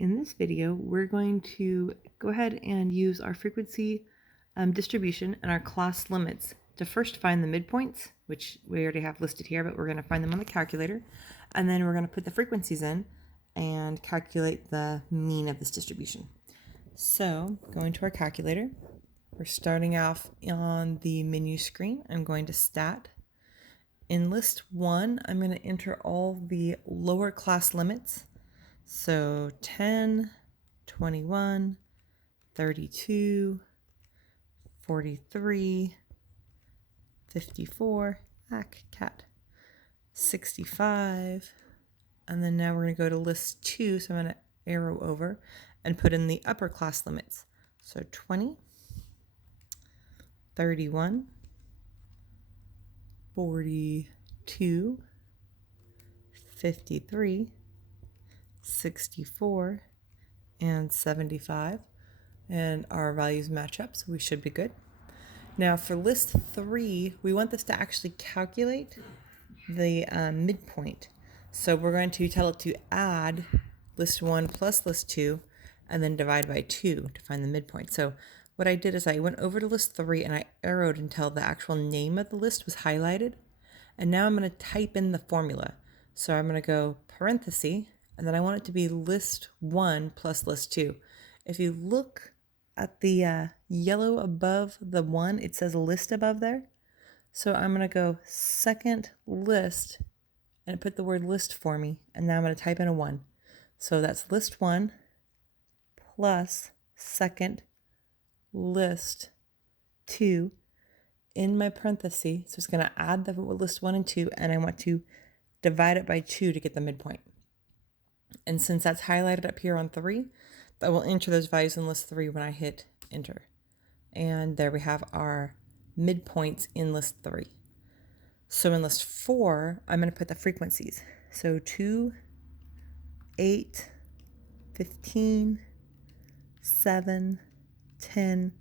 In this video, we're going to go ahead and use our frequency distribution and our class limits to first find the midpoints, which we already have listed here, but we're going to find them on the calculator. And then we're going to put the frequencies in and calculate the mean of this distribution. So going to our calculator, we're starting off on the menu screen. I'm going to stat. In list 1, I'm going to enter all the lower class limits. So 10, 21, 32, 43, 54, cat, 65, and then now we're going to go to list 2, so I'm going to arrow over and put in the upper class limits. So 20, 31, 42, 53, 64, and 75, and our values match up, so we should be good. Now for list 3, we want this to actually calculate the midpoint. So we're going to tell it to add list 1 plus list 2 and then divide by 2 to find the midpoint. So what I did is I went over to list 3 and I arrowed until the actual name of the list was highlighted. And now I'm going to type in the formula. So I'm going to go parenthesis, and then I want it to be list 1 plus list 2. If you look at the yellow above the 1, it says list above there. So I'm going to go second list, and it put the word list for me, and now I'm going to type in a 1. So that's list 1 plus second list 2 in my parenthesis. So it's going to add the list 1 and 2, and I want to divide it by 2 to get the midpoint. And since that's highlighted up here on 3, I will enter those values in list 3 when I hit enter. And there we have our midpoints in list 3. So in list 4, I'm going to put the frequencies. So 2, 8, 15, 7, 10,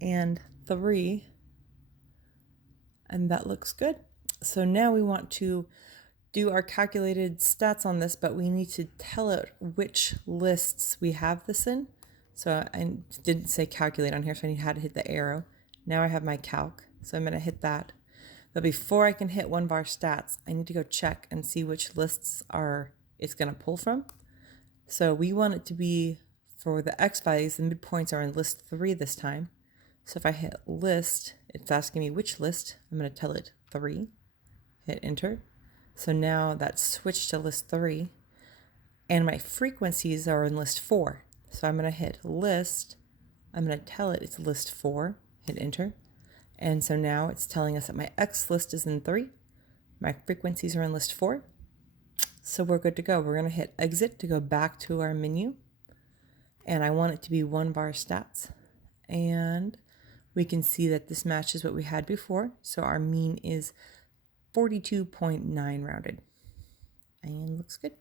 and 3. And that looks good. So now we want to do our calculated stats on this, but we need to tell it which lists we have this in. So I didn't say calculate on here, so I had to hit the arrow. Now I have my calc, so I'm going to hit that. But before I can hit one of our stats, I need to go check and see which lists it's going to pull from. So we want it to be, for the X values, the midpoints are in list 3 this time. So if I hit list, it's asking me which list. I'm going to tell it 3, hit enter. So now that's switched to list 3, and my frequencies are in list 4. So I'm going to hit list, I'm going to tell it it's list 4, hit enter. And so now it's telling us that my X list is in 3, my frequencies are in list 4. So we're good to go. We're going to hit exit to go back to our menu, and I want it to be one bar stats. And we can see that this matches what we had before. So our mean is 42.9 rounded, and looks good.